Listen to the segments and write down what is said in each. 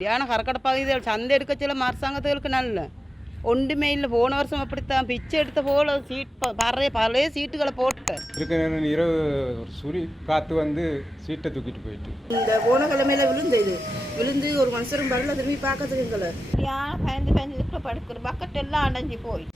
ஆனால் கரக்கடை பகுதிகள் சந்தை எடுக்க சில அரசாங்கத்துகளுக்கு நல்ல ஒன்றுமே இல்லை. போன வருஷம் அப்படித்தான் பிச்சை எடுத்த போல பழைய சீட்டுகளை போட்டேன். இருக்க இரவு சுரி காற்று வந்து சீட்டை தூக்கிட்டு போயிட்டு இந்த போன கிழமையில விழுந்து ஒரு மனுஷரும் வரல, திரும்பி பார்க்கறதுக்குங்கள பயந்து படுக்கிற பக்கெட் எல்லாம் அடைஞ்சு போய்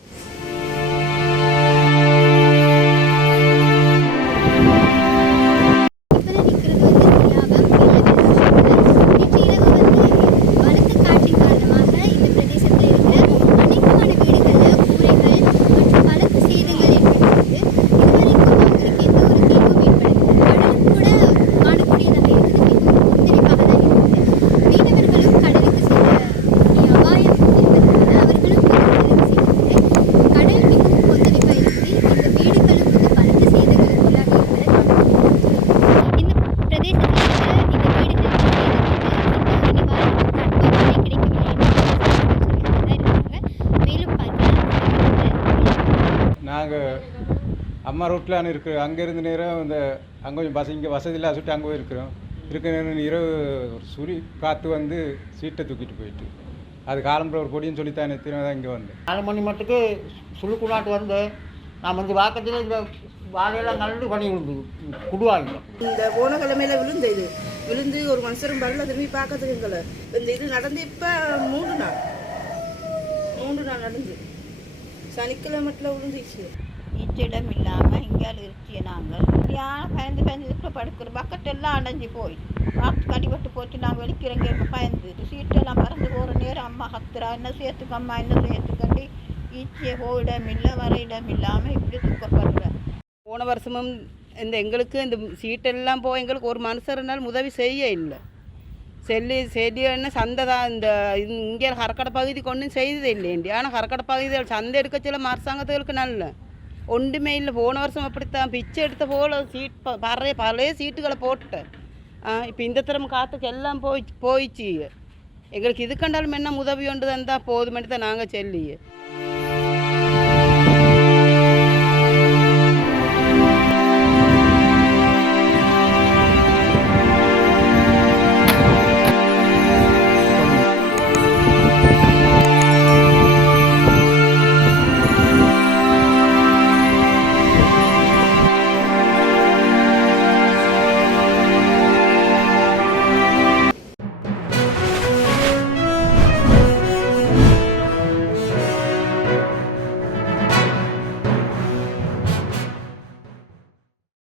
நாங்கள் அம்மா ரோட்டில் இருக்கிறோம். அங்கேருந்து நேரம் இந்த அங்கே கொஞ்சம் இங்கே வசதி இல்லாத சுட்டு அங்கே இருக்கிறோம். இருக்க நேரம் இரவு சுரி காற்று வந்து சீட்டை தூக்கிட்டு போயிட்டு அது காலம்புற ஒரு பொடின்னு சொல்லித்தானே திரும்ப தான் இங்கே வந்தேன். 4 மணி மட்டுக்கு சுழுக்குனாட்டு வந்து நான் வந்து வாக்கத்தில் வாழையெல்லாம் கலந்து பண்ணி விழுந்து குடுவாங்க. இந்த போன கிழமையில விழுந்து ஒரு மனுஷரும் வரல, திரும்பி பார்க்கறதுக்குங்கள இந்த இது நடந்து இப்போ 3 நாள் நடந்து சனிக்கிழமட்டில் விழுந்துச்சு. இச்சிடம் இல்லாமல் இங்கால இருச்சிய நாங்கள் பயந்து படுக்கிற பக்கெட் எல்லாம் அடைஞ்சு போய் காற்று கடிபட்டு போச்சு. நாங்கள் வெளிக்கிறங்க பயந்து சீட்டெல்லாம் பறந்து போகிற நேரம் அம்மா கத்துறா, என்ன சேர்த்துக்கு அம்மா என்ன சேர்த்துக்கண்டி ஈச்சியை போயிடம் இல்லை வர இடம் இல்லாமல் இப்படி துக்கப்படுறேன். போன வருஷமும் எங்களுக்கு இந்த சீட்டெல்லாம் போய் எங்களுக்கு ஒரு மனுஷர்னாலும் உதவி செய்ய இல்லை. செடின்னு சந்தை தான் இந்த இங்கே கரக்கடை பகுதிக்கு ஒன்றும் செய்தது இல்லைண்டி. ஆனால் கரக்கடை பகுதிகள் சந்தை எடுக்க சில அரசாங்கத்துகளுக்கு நல்ல ஒன்றுமே இல்லை. போன வருஷம் அப்படித்தான் பிச்சை எடுத்த போல பழைய சீட்டுகளை போட்டேன். இப்போ இந்த திறமை காற்றுக்கு எல்லாம் போயிடுச்சு. எங்களுக்கு இது கண்டாலும் என்ன உதவி ஒன்று தந்தால் போதுமென்று தான் நாங்கள் சொல்லியே.